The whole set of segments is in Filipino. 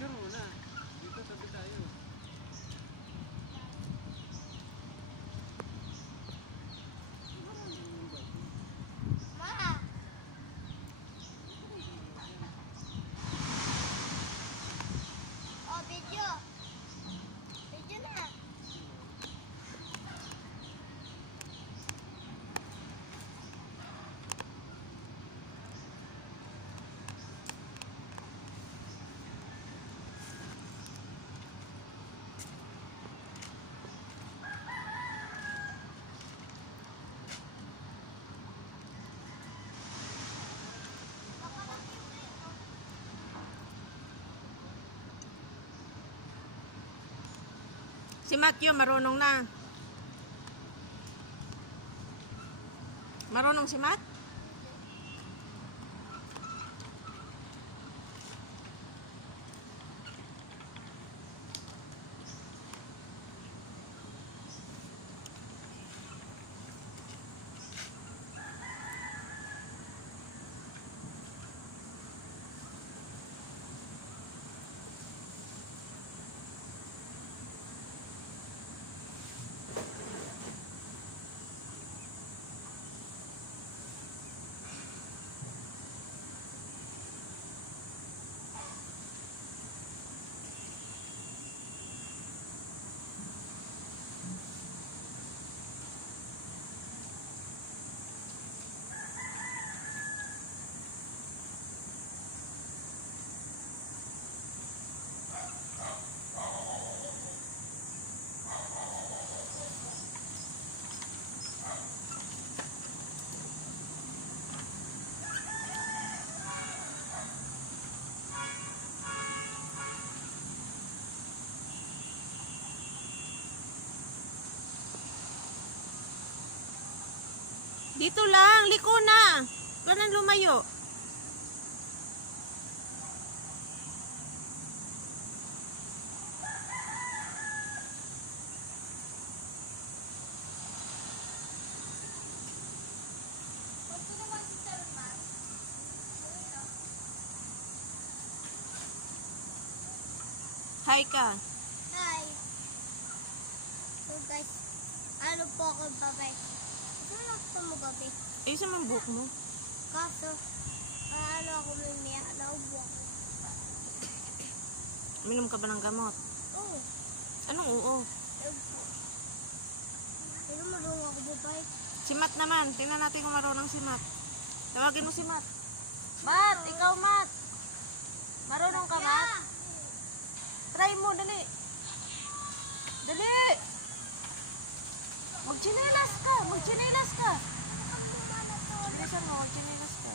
Picture muna. Dito tabi tayo. Si Matthew, marunong na. Marunong si Matt? Dito lang, liko na. Huwag nang lumayo. Hi ka. Hi. So guys, ano po ako babay? Ano lang gusto mo gabi? Ayusin mo ang buhok mo. Kaso, ano ako mamaya, naubo ako. Uminom ka ba ng gamot? Oo. Anong oo? Pero marunong ako babay. Si Matt naman. Tingnan natin kung marunong si Matt. Tawagin mo si Matt. Matt, ikaw Matt. Marunong ka Matt? Try mo, dali. Dali! Magchinelas ka! Magchinelas ka! Bilisan mo, magchinelas ka.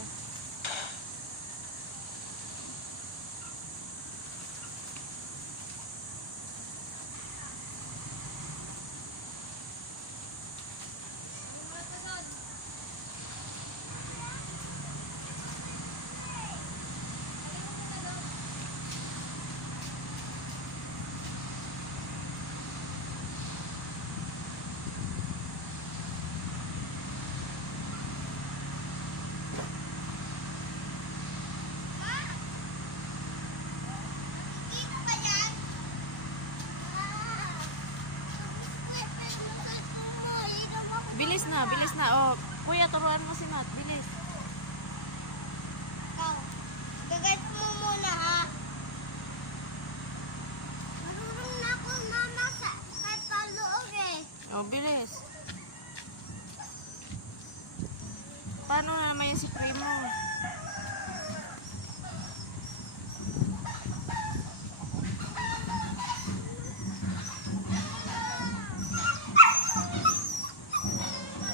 Dito ba yan? Bilis na, bilis na. Oh, kuya, turuan mo si Matt. Bilis. Ikaw, gagayad mo muna ha. Marunong na ako mama kahit paloob eh. Oh, bilis. Paano na naman yung spray mo?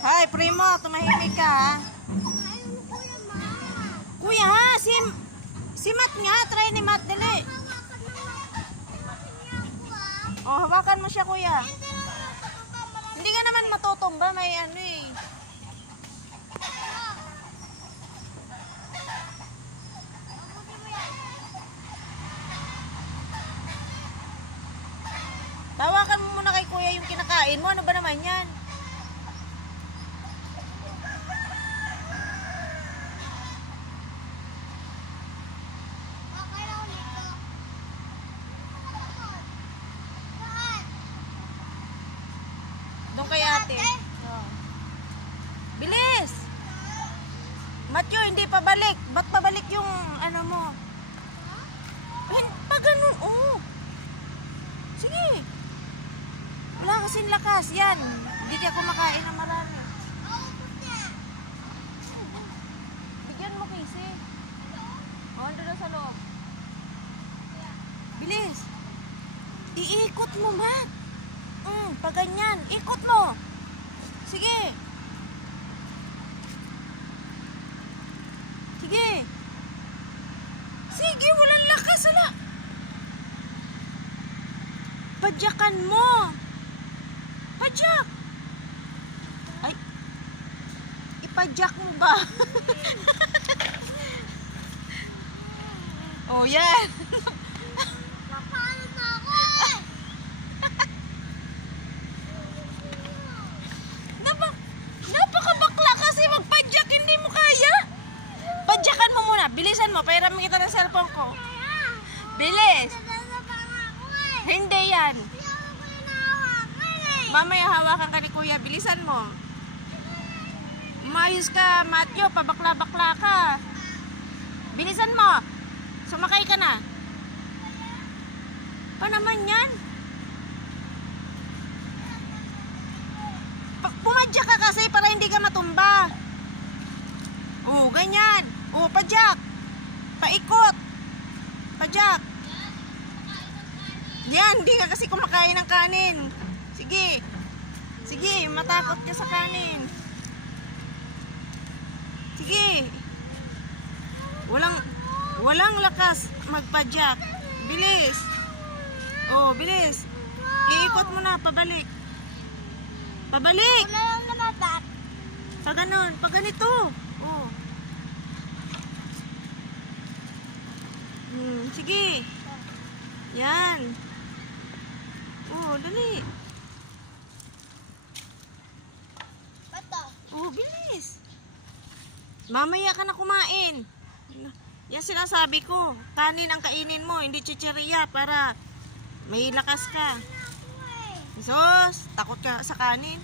Hi, Primo, tumahimik ka ha. Ayun kuya mama. Kuya ha, si Matt nga, try ni Matt, dali. Hawakan mo nga. Hawakan niya ako ha. Oh, hawakan mo siya kuya. Hindi na lang ako baba marami. Hindi ka naman matutumba, may ano eh. Abutin mo yan. Tawakan mo muna kay kuya yung kinakain mo, ano ba naman yan? Okay lang ako nito. hindi pabalik. Ba't pabalik yung ano mo? Pa ganun, oo. Sige. Wala kasing lakas. Yan. Hindi ka kumakain ng marami. Bigyan mo, Casey. O, ando na sa loob. Bilis. Iikot mo, Matt. Pag ganyan. Ikot mo. Sige. Sige. Sige, walang lakas. Wala. Padyakan mo. Padyak. Ay. Ipadyak mo ba? Oh, yan. Napalo na ako eh. Napakabakla kasi magpadyak. Hindi mo kaya. Padyakan mo muna. Bilisan mo. Pahiram kita ng cellphone ko. Bilis. Nadadapa nga ako eh. Hindi yan. Hindi ako ko yung nahawakan eh. Mamaya hawakan ka ni Kuya. Bilisan mo. Umayos ka, Matthew. Pabakla-bakla ka. Bilisan mo. Sumakay ka na. Pa naman yan? Pumadyak ka kasi para hindi ka matumba. Oo, ganyan. Oo, padyak. Paikot. Padyak. Yan, hindi ka kasi kumakain ng kanin. Sige. Sige, matakot ka sa kanin. Sige. Walang lakas magpadyak. Bilis. Oh, bilis. Iikot mo na, pabalik. Pabalik. Wala lang namatak. Pag ganon, pag ganito. Oh. Sige. Yan. Oh, dali. Bato. Oh, bilis. Mamaya ka na kumain. Yan sinasabi ko. Kanin ang kainin mo, hindi chichirya para may lakas ka. Ako eh. Sos, takot ka sa kanin?